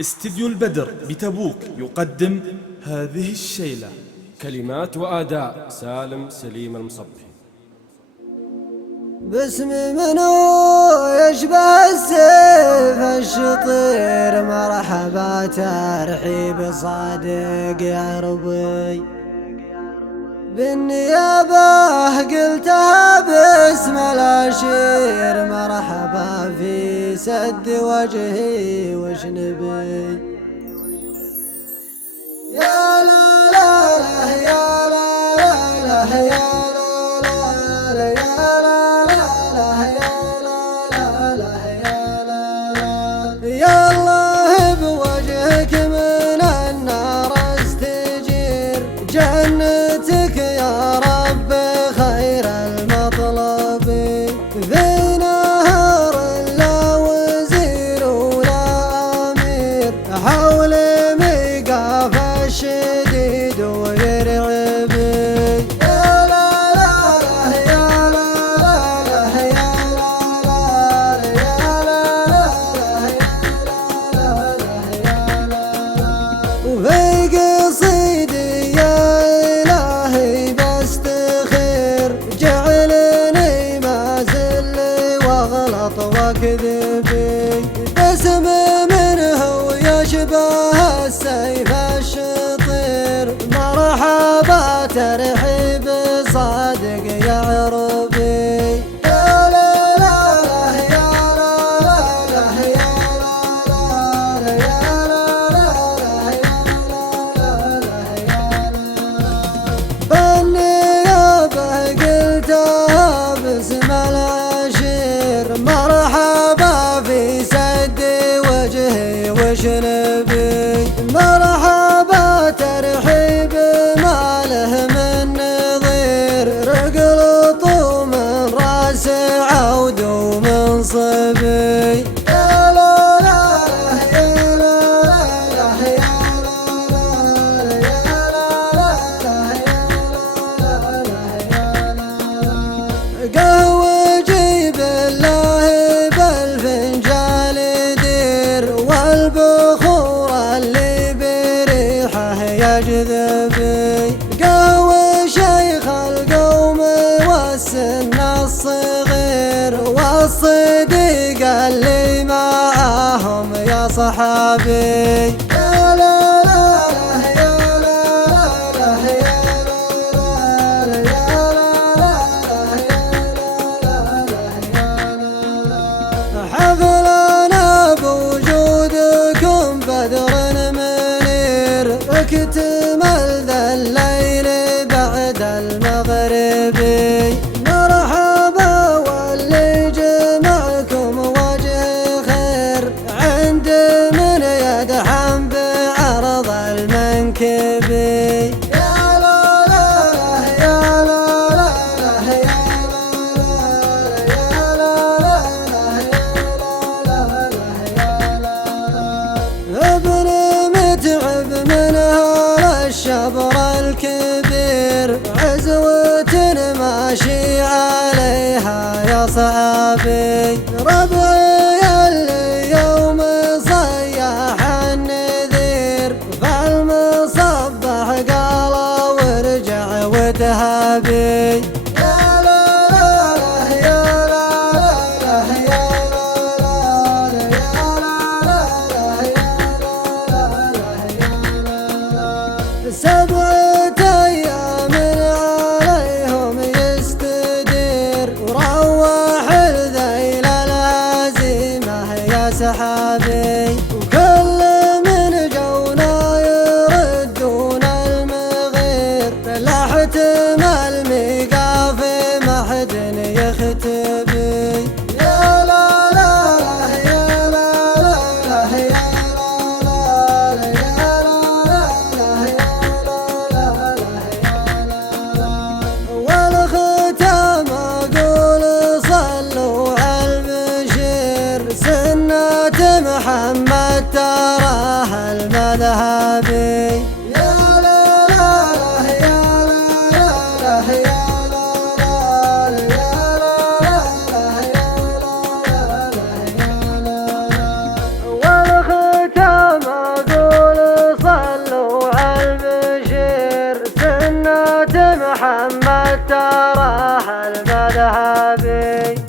استديو البدر بتبوك يقدم هذه الشيلة. كلمات وأداء سالم سليم المصبحي. باسم منو يشبه السيف الشطير، مرحبا ترحيب صادق يا ربي. بالنيابة قلتها باسم العشير، مرحبا في سد وجهي وش نبي. يا لا لا لا يا لا لا لا يا يا الله بوجهك من النار استجير، جنتك يا رب خير المطلب. في نهر لا وزير ولا أمير، حول ميقاف الشديد ويرعبي. وفي قصيدي يا إلهي بستخير، جعلني ما زل واغلط واكذبي. باسم منه يشبه السيف الشطير، مرحبا ترحيب صادق يا ربي. باسم العشير، مرحبا في سد وجهي وش نبي. مرحبا ترحيب ما له من نظير، رقلطوا من راس عود ومن صبي. قهوجي بالله بالفنجال يدير، والبخور اللي بريحه يجذبي. قهوة شيخ القوم والسن الصغير، والصديق اللي معاهم يا صحابي. حفلنا بوجودكم بدر منير، اكتمل ذا الليل بعد المغرب. مرحبا واللي جمعكم وجه خير، عند من يدحم بعرض المنكب. ابن متعب من هذا الشبر الكبير، عزوة ماشي عليها يا صحابي. ربعي اللي يوم صيح النذير، فالمصبح قال وارجع وتهابي. سبعة أيام عليهم يستدير، وروح الذيل العزيمة يا سحابي. وكل من جونا يردون المغير، لا احتمال ميقاف محد يختبي. والختام أقول صلوا على البشير، سنة محمد تراها المذهبي. والختام محمد تراه المذهبي.